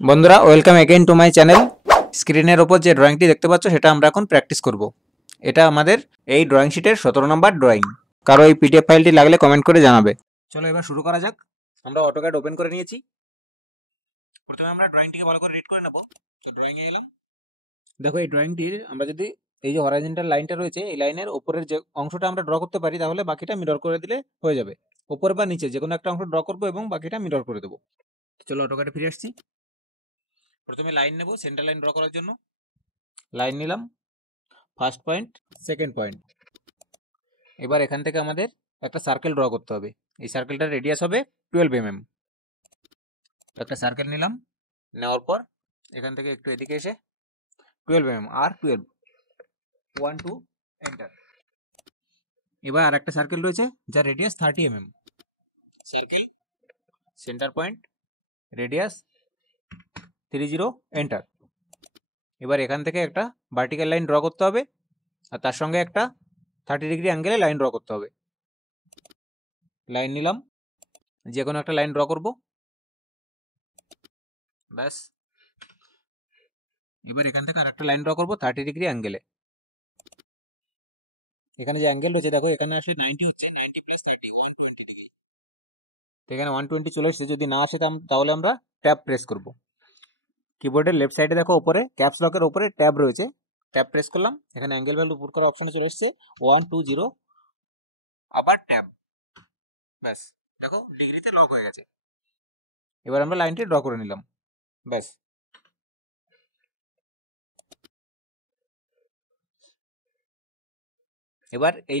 বন্ধুরা welcome again to my channel. স্ক্রিনের ওপর যে ড্রয়িংটি দেখতে পাচ্ছ সেটা আমরা এখন প্র্যাকটিস করব। এটা আমাদের এই ড্রয়িং শিটের 17 নম্বর ড্রয়িং। কারো এই পিডিএফ ফাইলটি লাগলে কমেন্ট করে জানাবে। চলো এবার শুরু করা যাক। আমরা অটোক্যাড ওপেন করে নিয়েছি। প্রথমে আমরা ড্রয়িংটিকে ভালো করে রিড করে নেব। তো ড্রয়িংয়ে এলাম। দেখো এই ড্রয়িংটির আমরা যদি এই যে হরাইজন্টাল লাইনটা রয়েছে এই লাইনের উপরের যে অংশটা আমরা ড্র করতে পারি তাহলে বাকিটা মিরর করে দিলে হয়ে যাবে। উপর বা নিচে যে কোনো একটা অংশ ড্র করবো এবং বাকিটা মিরর করে দেবো। চলো অটোক্যাডে ফিরে আসছি। প্রথমে লাইন নেব সেন্টার লাইন ড্র করার জন্য। লাইন নিলাম, ফার্স্ট পয়েন্ট, সেকেন্ড পয়েন্ট। এবার এখান থেকে আমাদের একটা সার্কেল ড্র করতে হবে। এই সার্কেলটার রেডিয়াস হবে 12 mm। একটা সার্কেল নিলাম, নেওয়ার পর এখান থেকে একটু এদিকে এসে 12 mm আর 12 1 2 এন্টার। এবার আর একটা সার্কেল রয়েছে যার radius 30 mm। Circle, centre point, radius 30 enter. এবার এখান থেকে একটা ভার্টিক্যাল লাইন ড্র করতে হবে আর তার সঙ্গে একটা 30 ডিগ্রি অ্যাঙ্গেলে লাইন ড্র করতে হবে। লাইন নিলাম, যে কোনো একটা লাইন ড্র করব, ব্যাস। এবার এখান থেকে আরেকটা লাইন ড্র করবো 30 ডিগ্রি অ্যাঙ্গেলে। এখানে যে অ্যাঙ্গেল রয়েছে দেখো, এখানে আসলে 90 হচ্ছে, 90 প্লাস 30 120 দেবে। তো এখানে 120 চলে এসেছে। যদি না আসে তাহলে আমরা ট্যাব প্রেস করব। কিবোর্ডের লেফট সাইডে দেখো উপরে ক্যাপস লকের উপরে ট্যাব রয়েছে, ট্যাব প্রেস করলাম। এখানে অ্যাঙ্গেল ভ্যালু পুট করার অপশনে চলে এসেছে 120, আবার ট্যাব, ব্যাস। দেখো ডিগ্রিতে লক হয়ে গেছে। এবার আমরা লাইনটি ড্র করে নিলাম, ব্যাস। এবার এই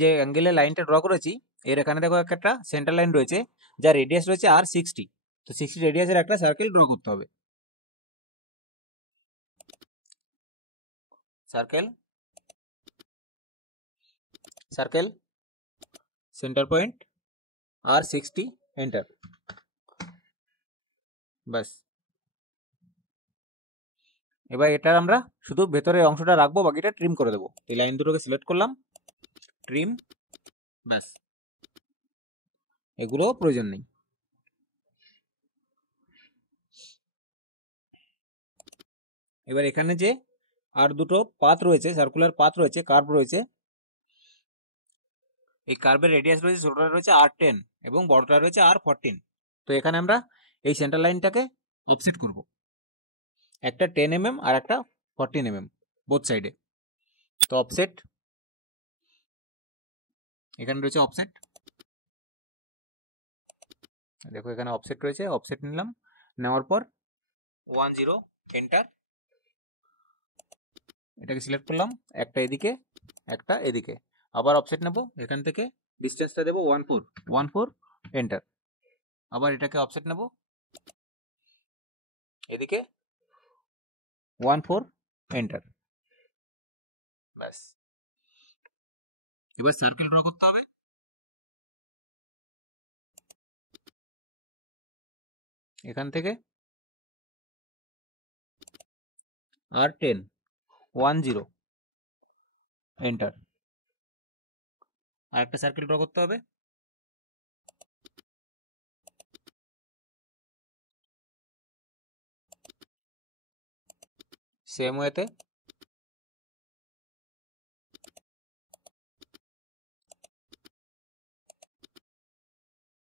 যে অ্যাঙ্গেলের লাইনটা ড্র করেছি এর এখানে দেখো একটা সেন্টার লাইন রয়েছে যার রেডিয়াস রয়েছে আর 60। তো 60 রেডিয়াসের একটা সার্কেল ড্র করতে হবে। সার্কেল, সার্কেল, সেন্টার পয়েন্ট আর 60 এন্টার, ব্যাস। এবার এটার আমরা শুধু ভেতরের অংশটা রাখবো, বাকিটা ট্রিম করে দেবো। এই লাইন দুটোকে সিলেক্ট করলাম, ট্রিম, ব্যাস। এগুলো প্রয়োজন নেই। এবার এখানে যে আর দুটো পাথ রয়েছে, সার্কুলার পাথ রয়েছে, কার্ভ রয়েছে, এই কার্ভের রেডিয়াস রয়েছে, ছোটটা রয়েছে R10 এবং বড়টা রয়েছে R14। তো এখানে আমরা এই সেন্টার লাইনটাকে অফসেট করব, একটা 10 mm আর একটা 14 mm বোথ সাইডে। তো অফসেট, এখানে রয়েছে অফসেট, দেখো এখানে অফসেট রয়েছে, অফসেট নিলাম। নেওয়ার পর 10 এন্টার। এটাকে সিলেক্ট করলাম, একটা এদিকে একটা এদিকে। আবার অফসেট নেব, এখান থেকে ডিস্টেন্সটা দেবো 14 এন্টার। আবার এটাকে অফসেট নেব, এদিকে 14 এন্টার, ব্যাস। এবার সার্কেল ড্র করতে হবে। এখান থেকে R10 10 এন্টার। আর একটা সার্কেল ড্র করতে হবে। সেম ওয়েতে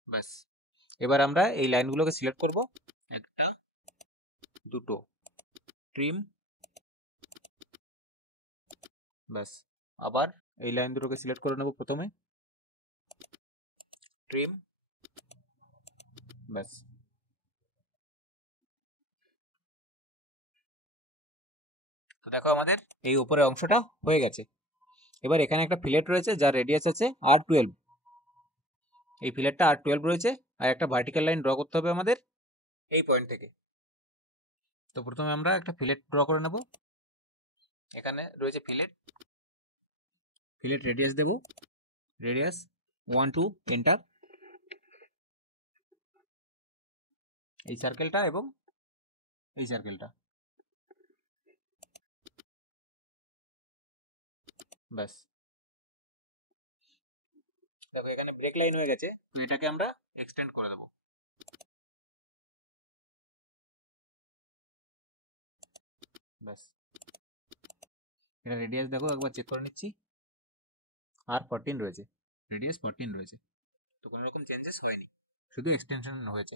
ব্যাস। এবার আমরা এই লাইনগুলোকে সিলেক্ট করব, একটা দুটো, ট্রিম, ব্যাস। আবার এই লাইন দুটোকে সিলেক্ট করে নেব, প্রথমে ট্রিম, ব্যাস। তো দেখো আমাদের এই উপরের অংশটা হয়ে গেছে। এবার এখানে একটা ফিলেট রয়েছে যার রেডিয়াস আছে R12। এই ফিলেটটা R12 রয়েছে আর একটা ভার্টিক্যাল লাইন ড্র করতে হবে আমাদের এই পয়েন্ট থেকে। তো প্রথমে আমরা একটা ফিলেট ড্র করে নেব। এখানে রয়েছে ফিলেট, ফিলেট রেডিয়াস দেব, রেডিয়াস 12 এন্টার। এই সার্কেলটা এবং এই সার্কেলটা, ব্যাস। দেখো এখানে ব্রেক লাইন হয়ে গেছে, তো এটাকে আমরা এক্সটেন্ড করে দেবো। ব্যাস, এটা রেডিয়াস দেখো একবার চেক করে নিচ্ছি, আর 14 রয়েছে, রেডিয়াস 14 রয়েছে, তো কোনো রকম চেঞ্জেস হয়নি, শুধু এক্সটেনশন হয়েছে।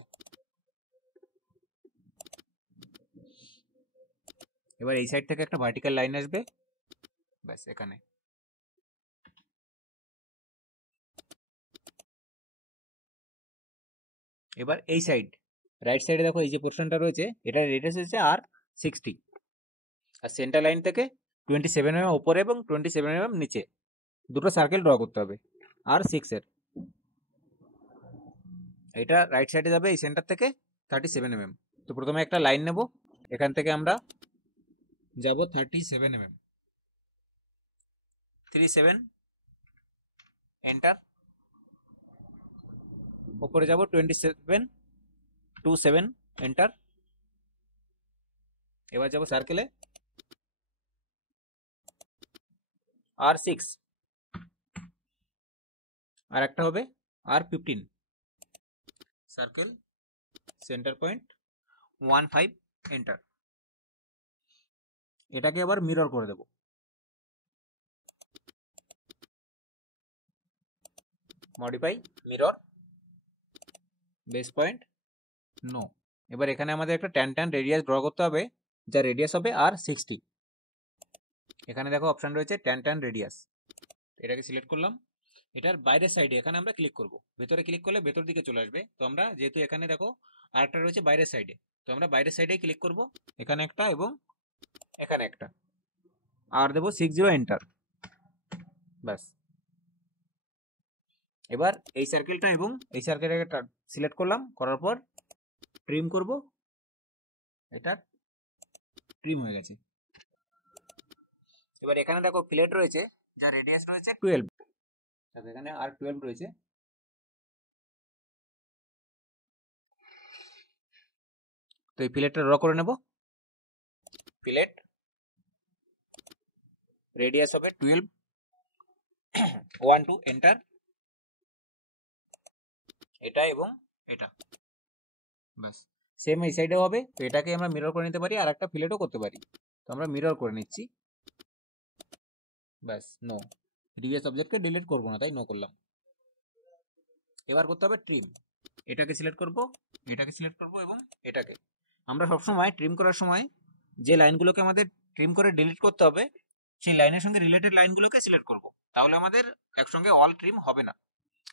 এবার এই সাইড থেকে একটা ভার্টিক্যাল লাইন আসবে, ব্যাস এখানে। এবার এই সাইড, রাইট সাইডে দেখো এই যে পোর্শনটা রয়েছে, এটা রেডিয়াস হচ্ছে আর 60, আর সেন্টার লাইন থেকে 27 mm উপরে এবং 27 mm নিচে দুটো সার্কেল ড্র করতে হবে আর 6 এর। এটা রাইট সাইডে যাবে এই সেন্টার থেকে 37 mm। তো প্রথমে একটা লাইন নেব, এখান থেকে আমরা যাব 37 mm, 37, এন্টার। উপরে যাব 27, 27, এন্টার। এবার যাব সার্কেলে R6, আর একটা হবে R15, circle centre point 15, enter. এটাকে আবার মিরর করে দেব, modify mirror base point no. এবার এখানে আমাদের একটা ট্যান রেডিয়াস ড্র করতে হবে, যা রেডিয়াস হবে R60। এখানে দেখো অপশন রয়েছে ট্যান রেডিয়াস, এটাকে সিলেক্ট করলাম। এটার বাইরের সাইডে এখানে আমরা ক্লিক করব, ভেতরে ক্লিক করলে ভেতর দিকে চলে আসবে, তো আমরা যেহেতু এখানে দেখো আরেকটা রয়েছে বাইরের সাইডে, তো আমরা বাইরের সাইডে ক্লিক করব, এখানে একটা এবং এখানে একটা, আর দেবো 60, এন্টার। ব্যাস, এবার এই সার্কেলটা এবং এই সার্কেলটা সিলেক্ট করলাম, করার পর ট্রিম করব, এটা ট্রিম হয়ে গেছে। এবার এখানে দেখো প্লেট রয়েছে, যা রেডিয়াস রয়েছে 12, এখানে আর 12 রয়েছে। তো এই প্লেটটা ড্র করে নেব, প্লেট রেডিয়াস হবে 12, 1, 2, এন্টার। এটা এবং এটা, ব্যাস সেম এই সাইডেও হবে, তো এটাকে আমরা মিরর করে নিতে পারি আর একটা প্লেটও করতে পারি, তো আমরা মিরর করে নিচ্ছি, ব্যাস নো। রিভিউস অবজেক্টকে ডিলিট করবো না, তাই নো করলাম। এবার করতে হবে ট্রিম, এটাকে সিলেক্ট করব, এটাকে সিলেক্ট করব এবং এটাকে। আমরা সবসময় ট্রিম করার সময় যে লাইনগুলোকে আমাদের ট্রিম করে ডিলিট করতে হবে, সেই লাইনের সঙ্গে রিলেটেড লাইনগুলোকে সিলেক্ট করব, তাহলে আমাদের একসঙ্গে অল ট্রিম হবে না।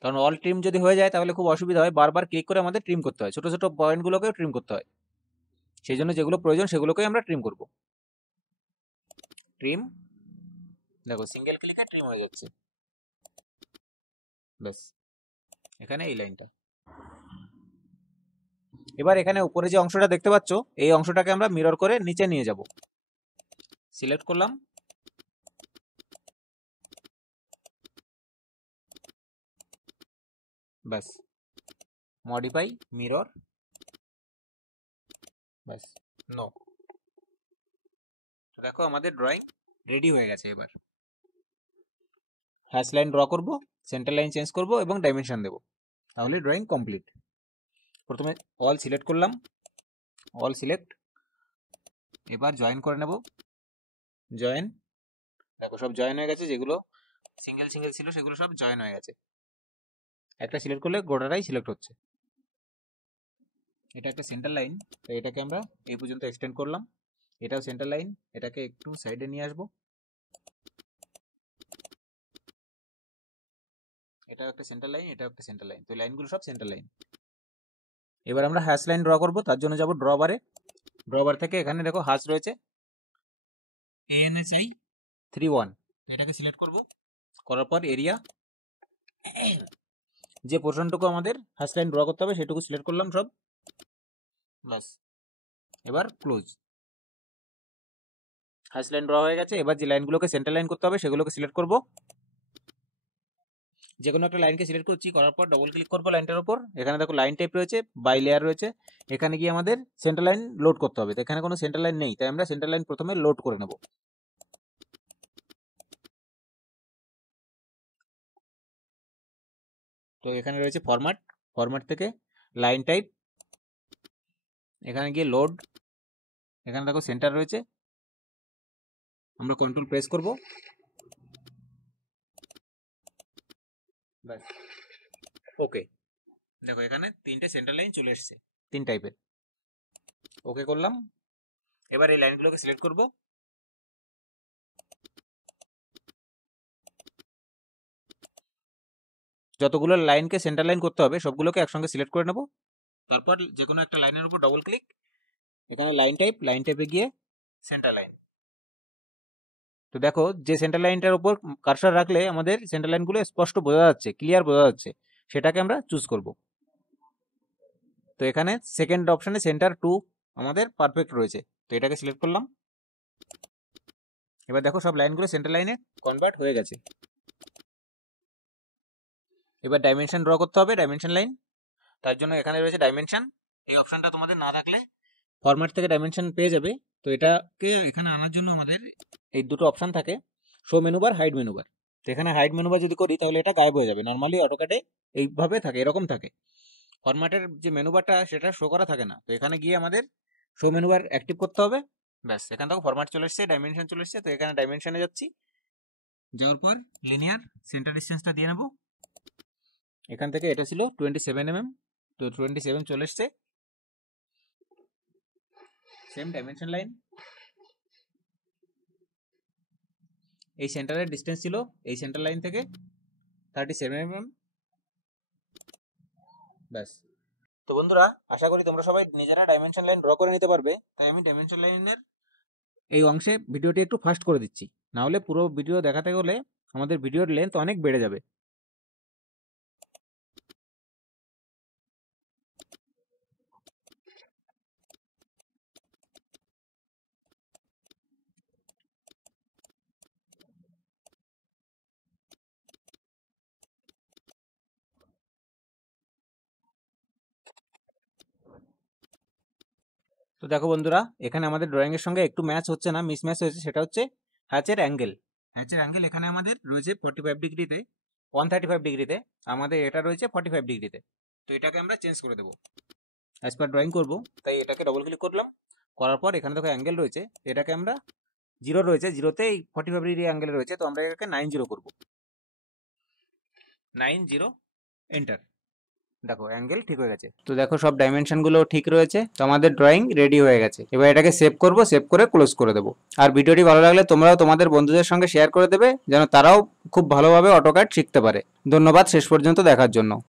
কারণ অল ট্রিম যদি হয়ে যায় তাহলে খুব অসুবিধা হয়, বারবার ক্লিক করে আমাদের ট্রিম করতে হয়, ছোট ছোট পয়েন্টগুলোকেও ট্রিম করতে হয়, সেই জন্য যেগুলো প্রয়োজন সেগুলোকেই আমরা ট্রিম করব। ট্রিম, দেখো সিঙ্গেল ক্লিকে ট্রিম হয়ে যাচ্ছে, ব্যাস এখানে এই লাইনটা। এবার এখানে উপরে যে অংশটা দেখতে পাচ্ছ, এই অংশটাকে আমরা মিরর করে নিচে নিয়ে যাব, সিলেক্ট করলাম, ব্যাস মডিফাই মিরর, ব্যাস নো। দেখো আমাদের ড্রয়িং রেডি হয়ে গেছে। এবার হ্যাশ লাইন ড্র করব, সেন্টার লাইন চেঞ্জ করব এবং ডাইমেনশন দেব, তাহলে ড্রয়িং কমপ্লিট। প্রথমে অল সিলেক্ট করলাম, অল সিলেক্ট, এবার জয়েন করে নেব, জয়েন, দেখো সব জয়েন হয়ে গেছে, যেগুলো সিঙ্গেল সিঙ্গেল ছিল সেগুলো সব জয়েন হয়ে গেছে। একটা সিলেক্ট করলে গোটাটাই সিলেক্ট হচ্ছে। এটা একটা সেন্টার লাইন, তো এটাকে আমরা এই পর্যন্ত এক্সটেন্ড করলাম, এটাও সেন্টার লাইন, এটাকে একটু সাইডে নিয়ে আসবো, এটাও একটা সেন্টার লাইন, এটাও একটা সেন্টার লাইন, তো লাইনগুলো সব সেন্টার লাইন। এবার আমরা হ্যাশ লাইন ড্র করব, তার জন্য যাব ড্র বারে, ড্র বার থেকে এখানে দেখো হ্যাশ রয়েছে ANSI 31, এটাকে সিলেক্ট করব, করার পর এরিয়া, যে পোর্শনটুকু আমাদের হ্যাশ লাইন ড্র করতে হবে সেটুকু সিলেক্ট করলাম সব, ব্যাস এবার ক্লোজ। হ্যাশ লাইন ড্র হয়ে গেছে। এবার যে লাইনগুলোকে সেন্টার লাইন করতে হবে সেগুলোকে সিলেক্ট করব, যে কোনো একটা লাইনকে সিলেক্ট করছি, করার পর ডবল ক্লিক করবো লাইনটার উপর, এখানে দেখো লাইন টাইপ রয়েছে, বাই লেয়ার রয়েছে, এখানে গিয়ে আমাদের সেন্টার লাইন লোড করতে হবে, তো এখানে কোনো সেন্টার লাইন নেই, তাই আমরা সেন্টার লাইন প্রথমে লোড করে নেব। তো এখানে রয়েছে ফরম্যাট, ফরম্যাট থেকে লাইন টাইপ, এখানে গিয়ে লোড, এখানে দেখো সেন্টার রয়েছে, আমরা কন্ট্রোল প্রেস করব, ব্যাস ওকে। দেখো এখানে 3টে সেন্টার লাইন চলে এসেছে 3 টাইপের। ওকে করলাম। এবার এই লাইনগুলোকে সিলেক্ট করব, যতগুলো লাইনকে সেন্টার লাইন করতে হবে সবগুলোকে একসঙ্গে সিলেক্ট করে নেব। তারপর যে কোনো একটা লাইনের উপর ডবল ক্লিক, এখানে লাইন টাইপে গিয়ে সেন্টার লাইন। তো দেখো যে সেন্টার লাইনটার উপর কার্সার রাখলে আমাদের সেন্টার লাইনগুলো স্পষ্ট বোঝা যাচ্ছে, ক্লিয়ার বোঝা যাচ্ছে, সেটাকে আমরা চুজ করব। তো এখানে সেকেন্ড অপশানে সেন্টার টু আমাদের পারফেক্ট রয়েছে, তো এটাকে সিলেক্ট করলাম। এবার দেখো সব লাইনগুলো সেন্টার লাইনে কনভার্ট হয়ে গেছে। এবার ডাইমেনশন ড্র করতে হবে, ডাইমেনশন লাইন। তার জন্য এখানে রয়েছে ডাইমেনশন, এই অপশানটা তোমাদের না থাকলে ফরম্যাট থেকে ডাইমেনশন পেয়ে যাবে। তো এটাকে এখানে আনার জন্য আমাদের এই দুটো অপশান থাকে, show menu bar, hide menu bar. তো এখানে হাইড মেনু বার যদি করি তাহলে এটা গায়েব হয়ে যাবে। নর্মালি অটোক্যাডে এইভাবে থাকে, এরকম থাকে, ফরম্যাটের যে মেনু বারটা সেটা শো করা থাকে না। তো এখানে গিয়ে আমাদের শো মেনু বার অ্যাক্টিভ করতে হবে। ব্যাস এখান থেকে ফরম্যাট চলে এসছে, ডাইমেনশন চলে এসছে। তো এখানে ডাইমেনশনে যাচ্ছি, যাওয়ার পর লিনিয়ার সেন্টার ডিস্টেন্সটা দিয়ে নেব। এখান থেকে এটা ছিল 27 mm, তো 27 চলে এসছে। সেম ডাইমেনশন লাইন, এই সেন্টারের ডিস্টেন্স ছিল এই সেন্টার লাইন থেকে 37 mm। ব্যাস। তো বন্ধুরা আশা করি তোমরা সবাই নিজেরা ডাইমেনশন লাইন ড্র করে নিতে পারবে। তাই আমি ডাইমেনশন লাইনের এই অংশে ভিডিওটি একটু ফাস্ট করে দিচ্ছি, না হলে পুরো ভিডিও দেখাতে গেলে আমাদের ভিডিওর লেন্থ অনেক বেড়ে যাবে। তো দেখো বন্ধুরা এখানে আমাদের ড্রয়িং এর সঙ্গে একটু ম্যাচ হচ্ছে না, মিসম্যাচ হয়েছে, সেটা হচ্ছে হ্যাচের অ্যাঙ্গেল। হ্যাচের অ্যাঙ্গেল এখানে আমাদের রয়েছে 45 ডিগ্রিতে, 135 ডিগ্রিতে, আমাদের এটা রয়েছে 45 ডিগ্রিতে। তো এটাকে আমরা চেঞ্জ করে দেবো, অ্যাজ পার ড্রয়িং করবো। তাই এটাকে ডবল ক্লিক করলাম, করার পর এখানে দেখো অ্যাঙ্গেল রয়েছে, এটাকে আমরা 0 রয়েছে, 0তে এই 45 ডিগ্রি অ্যাঙ্গেল রয়েছে, তো আমরা এটাকে 90 করবো। 90 এন্টার। দেখো অ্যাঙ্গেল ঠিক হয়ে গেছে। তো দেখো সব ডাইমেনশন গুলো ঠিক রয়েছে, তো আমাদের ড্রয়িং রেডি হয়ে গেছে। এবার এটাকে সেভ করব, সেভ করে ক্লোজ করে দেবো। আর ভিডিওটি ভালো লাগলে তোমরাও তোমাদের বন্ধুদের সঙ্গে শেয়ার করে দেবে, যেন তারাও খুব ভালোভাবে অটোক্যাড শিখতে পারে। ধন্যবাদ শেষ পর্যন্ত দেখার জন্য।